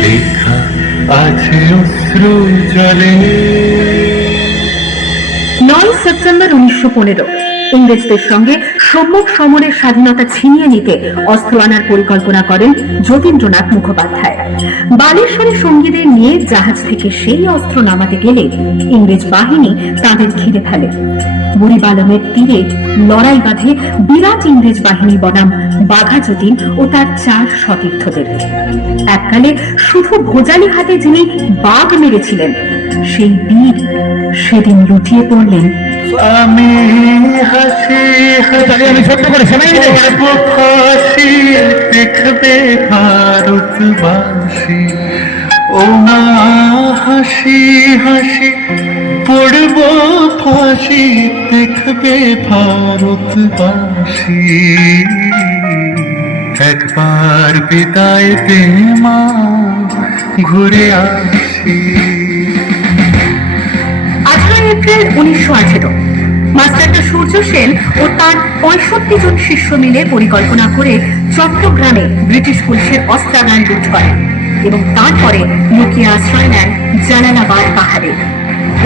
লেখা আছে অশ্রু জলে। 9 সেপ্টেম্বর 1915 ইংরেজদের সঙ্গে সম্মুখ সমরের স্বাধীনতা ছিনিয়ে নিতে অস্ত্র আনার পরিকল্পনা করেন যতীন্দ্রনাথ মুখোপাধ্যায়। বালেশ্বরে সঙ্গীদের নিয়ে জাহাজ থেকে সেই অস্ত্র নামাতে গেলে ইংরেজ বাহিনী তাদের ঘিরে ফেলে। বুড়িবালমের তীরে লড়াই বাঁধে বিরাট ইংরেজ বাহিনী বনাম বাঘা যতীন ও তার 4 সতীর্থদের। এককালে শুধু ভোজালি হাতে যিনি বাঘ মেরেছিলেন, সেই বীর সেদিন লুটিয়ে পড়লেন। আমি হাসি হাসি দেখবে ভারতবাসী, ও মা হাসি হাসি পড়ব ফাঁসি দেখবে ভারতবাসী। একবার বিদায় দে মা, ঘুরে আসি। 18 এপ্রিল 1918 মাস্টারদা সূর্য সেন ও তার 65 জন শিষ্য মিলে পরিকল্পনা করে চট্টগ্রামে ব্রিটিশ পুলিশের অস্ত্রাগার লুট করেন এবং তারপরে লুকিয়ে আশ্রয় নেন জালালাবাদ পাহাড়ে।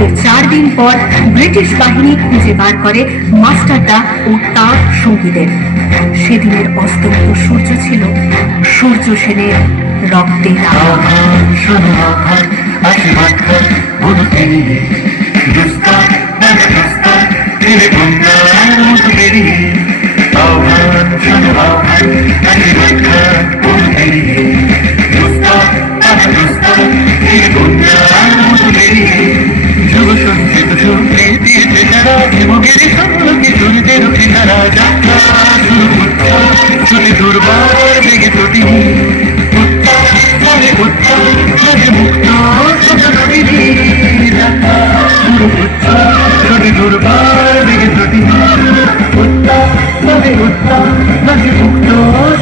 এর 4 দিন পর ব্রিটিশ বাহিনী খুঁজে বার করে মাস্টারদা ও তার সঙ্গীদের। সেদিনের অস্তমিত সূর্য ছিল সূর্য সেনের রক্তের যুব সঞ্চিত ঝুঁকে দিয়েছে তারা জীবনের সঙ্গে দুর্গের কিনারা যাত্রা শুনে দুর্বার বেগে প্রতি মুক্ত শুনে দুর্বার বেগে প্রতি মুক্ত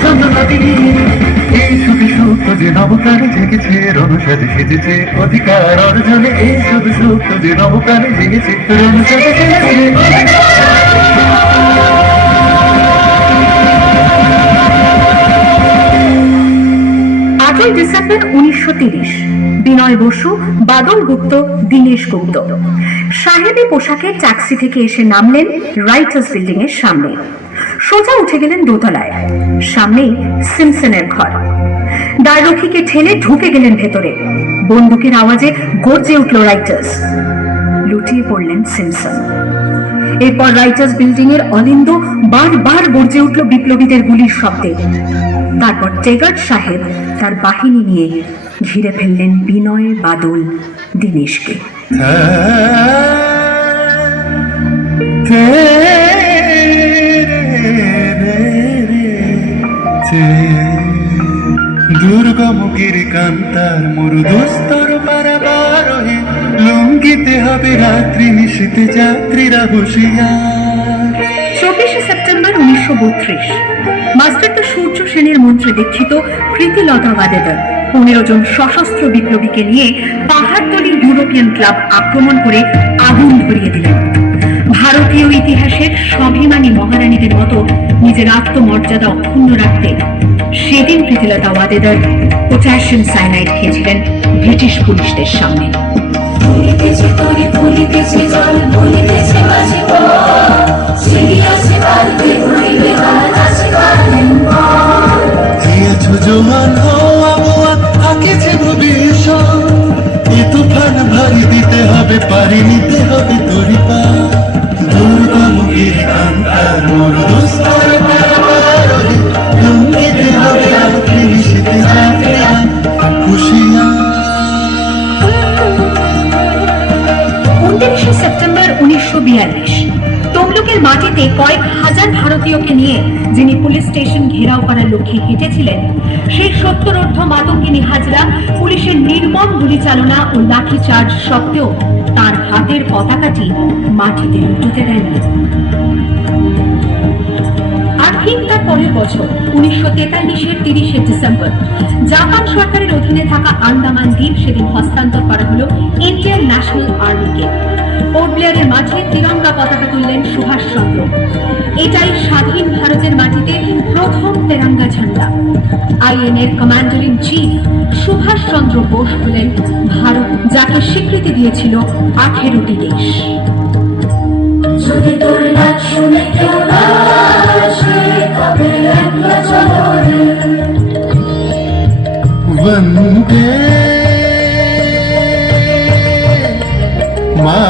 সন্ধ্যা। এই সুখে সুপ্ত যে নবপ্রাণে জেগেছে, রণসাজে সেজেছে অধিকার অর্জনে। এই সুখে সুপ্ত যে নবপ্রাণে জেগেছে, রণসাজে সেজেছে অধিকার। 8 ডিসেম্বর 1930 বিনয় বসু, বাদল গুপ্ত, দীনেশ গুপ্ত সাহেবী পোশাকে ট্যাক্সি থেকে এসে নামলেন রাইটার্স বিল্ডিং এর সামনে। সোজা উঠে গেলেন দোতলায়। সামনেই সিমসনের ঘর। দ্বাররক্ষীকে ঠেলে ঢুকে গেলেন ভেতরে। বন্দুকের আওয়াজে গর্জে উঠল রাইটার্স। লুটিয়ে পড়লেন সিমসন। এরপর রাইটার্স বিল্ডিং এর অলিন্দ বারবার গর্জে উঠল বিপ্লবীদের গুলির শব্দে। তারপর টেগার্ড সাহেব তার বাহিনী নিয়ে ঘিরে ফেললেন বিনয়, বাদল, দীনেশকে। দুর্গমুখীর কান্তার মরুদস্তর পারাবার হয়ে লঙ্ঘিতে হবে রাত্রি নিশীতে যাত্রীরা হুঁশিয়ার। 24 সেপ্টেম্বর 1932 মাস্টারদা সূর্য সেনের মন্ত্রে দীক্ষিত প্রীতিলতা ওয়াদেদার 15 জন সশস্ত্র বিপ্লবীকে নিয়ে পাহাড়তলি ইউরোপিয়ান ক্লাব আক্রমণ করে আগুন ধরিয়ে দিলেন। ভারতীয় ইতিহাসের স্বাভিমানী মহারানীদের মতো নিজের আত্মমর্যাদা অক্ষুণ্ণ রাখতে সেদিন প্রীতিলতা ওয়াদেদার পটাশিয়াম সায়ানাইড খেয়েছিলেন ব্রিটিশ পুলিশদের সামনে। তুফান ভারী দিতে হবে, পারি নিতে হবে তোরি পা। দুর্গমুখীর কান্তার মরুদস্তর পারাবার হয়ে লঙ্ঘিতে হবে রাত্রি নিশীতে যাত্রীরা হুঁশিয়ার। 29 সেপ্টেম্বর 1942 তমলুকের মাটিতে কয়েক হাজার ভারতীয়কে নিয়ে যিনি পুলিশ স্টেশন ঘেরাও করার লক্ষ্যে হেঁটেছিলেন, সেই 70 মাতঙ্গিনী হাজরা পুলিশের নির্মম গুলিচালনা ও লাঠিচার্জ সত্ত্বেও তার হাতের পতাকাটি মাটিতে লুটোতে দেননি। আর ঠিক তার পরের বছর 1943-এর 30 ডিসেম্বর জাপান সরকারের অধীনে থাকা আন্দামান দ্বীপ সেদিন হস্তান্তর করা হলো ইন্ডিয়ান ন্যাশনাল আর্মিকে। পোর্ট ব্লেয়ারের মাঠে তিরঙ্গা পতাকা তুললেন সুভাষচন্দ্র। এটাই স্বাধীন ভারতের মাটিতে প্রথম তেরঙ্গা ঝান্ডা। সিরাজউদ্দৌলা। আইএনএর commander in chief Subhash Chandra Bose হলেন ভারত, যাকে স্বীকৃতি দিয়েছিল 18টি দেশ। যদি তোর ডাক শুনে কেউ না আসে, তবে একলা চলো রে। वंदे मा